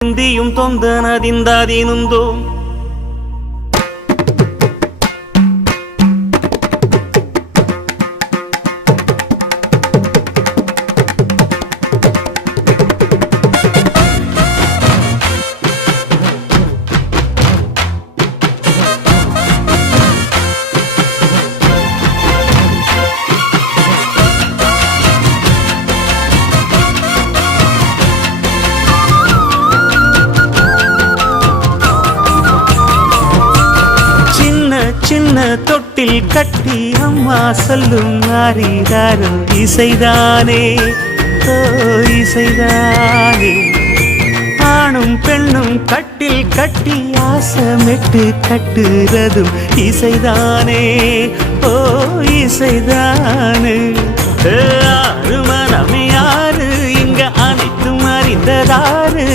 இந்தியும் தொந்தனதிந்தாதீனுந்தோ சின்ன தொட்டில் கட்டி அம்மா சொல்லும் நாரிதாரும் இசைதானே ஓ இசைதானே ஆணும் பெண்ணும் கட்டில் கட்டி ஆசமிட்டு கட்டுறதும் இசைதானே ஓ இசைதானே ஆறு மனமே யாரு இங்க அனைத்தும் அறிந்ததாரு